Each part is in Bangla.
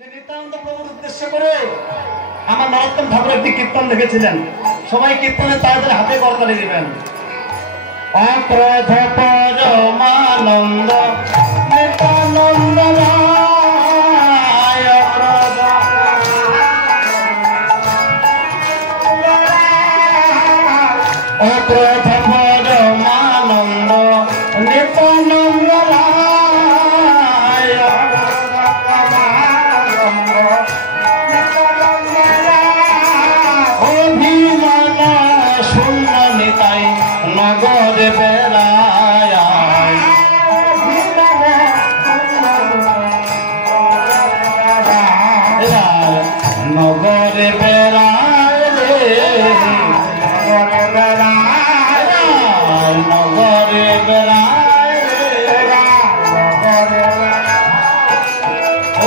নিত্যানন্দ প্রভুর উদ্দেশ্য করে আমার নরোত্তম ঠাকুর একটি কীর্তন লিখেছিলেন। সবাই কীর্তনে তাড়াতাড়ি হাতে করতালি দিবেন। অক্রোধ পরমানন্দ নিত্যানন্দ রায়, অক্রোধ পরমানন্দ নিত্যানন্দ রায়, অভিমান শূন্য নিতাই নগরে বেড়ায়, নগরে বেড়ায় নগরে বেড়ায়, নগরে বেড়ায়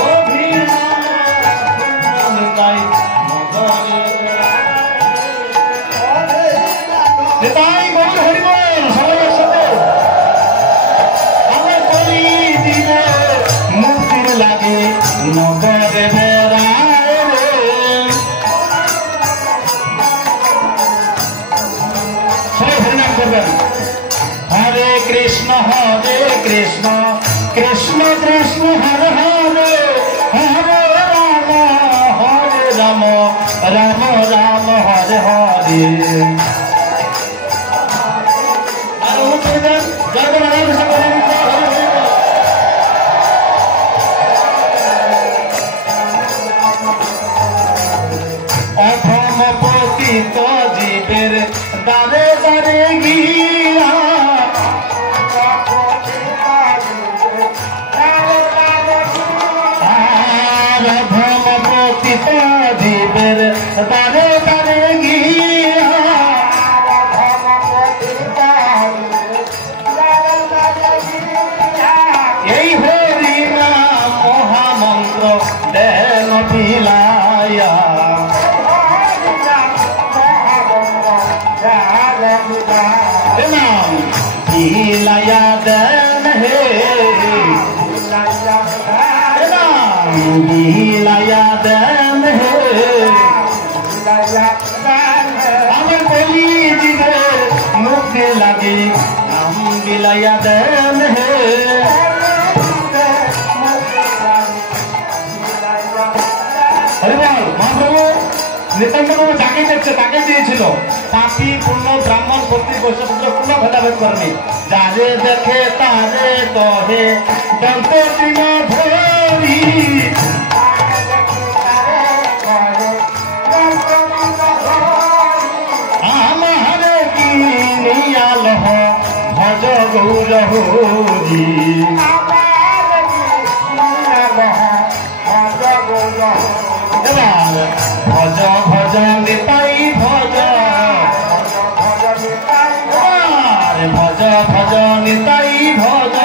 অভিমান শূন্য নিতাই নগরে তাই বল হরি বল সবাই একসাথে আমরা করি দিনে মুক্তির লাগে নগরে বেড়ায় রে। সবাই হরিনাম করবেন। হরে কৃষ্ণ কৃষ্ণ কৃষ্ণ হরে হরে, হরে রাম রাম রাম হরে হরে। অধম পতিত জীবের দ্বারে দ্বারে গিয়া, অধম পতিত জীবের দ্বারে দ্বারে গিয়া, এই হরি নাম মহামন্ত্র দেন বিলায়া, বিলায়া দেন হে বিলায়া দেন হে, আমার বলি দিবে মুক্তি লাগে নাম বিলায়া দেন হে। মহাপ্রভু নিতান্ত প্রভু যাকে দেখছে তাকে দিয়েছিল। পাপি পূর্ণ ব্রাহ্মণ কর্তৃক বৈশ্যপুত্র পূর্ণ ভেদাভেদ করেনি। যারে দেখে তারে কহে দন্ত তৃণ ধরি, আমারে কিনিয়াল ভজ গৌর হরি, ভজ ভজ নিতাই ভজ, ভজ ভজ নিতাই ভজ,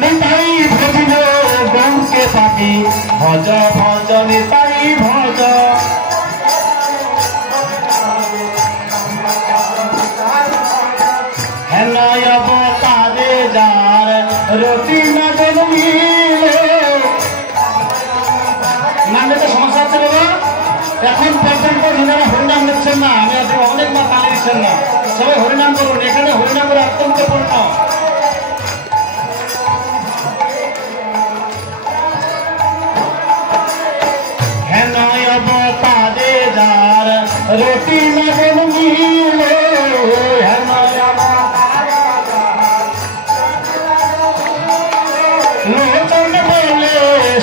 নিতাই ভজিল গৌকে পাপি, ভজ ভজ নিতাই ভজ। হেনয় অবতারে যার রতি না জন্মিলে, নামে তো সমস্যা হচ্ছে বাবা। এখন পর্যন্ত যারা হরিনাম দিচ্ছেন না, আমি আজকে অনেকবার তালি দিচ্ছেন না, সবাই হরিনাম করুন। এখানে হরিনামের অত্যন্ত পূর্ণ। হেনয় অবতারে যার রতি না জন্মিলে, হেনয় লোচন বলে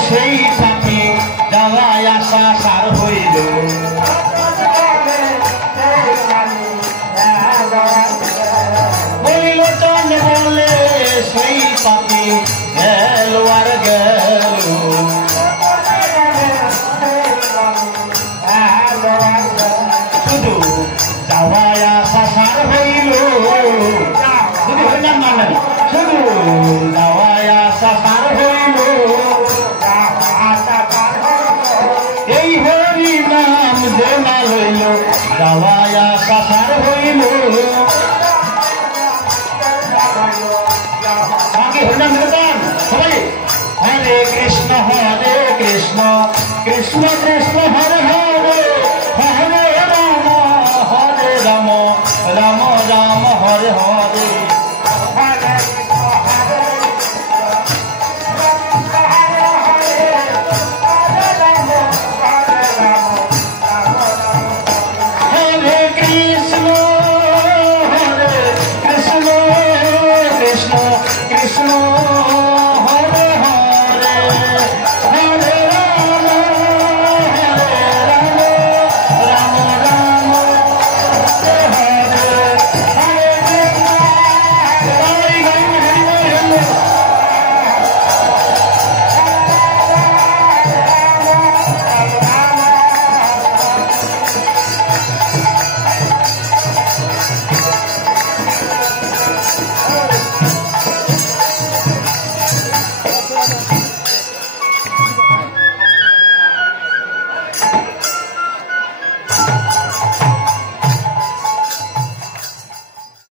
সেই পাপি যাওয়ায় আসা সার হইল, ওই লোচন বলে সেই পাপি গেল আর গেল, শুধু যাওয়ায় আসা সার হইল, শুধু হরিনাম মানেন, শুধু যাওয়ায় আসা সার হইল, এই হরি নাম যে না লইল যাওয়ায় আসা সার হইল। বাকি হরিনাম দিতে চান সবাই? হরে কৃষ্ণ কৃষ্ণ কৃষ্ণ কৃষ্ণ হরে হরে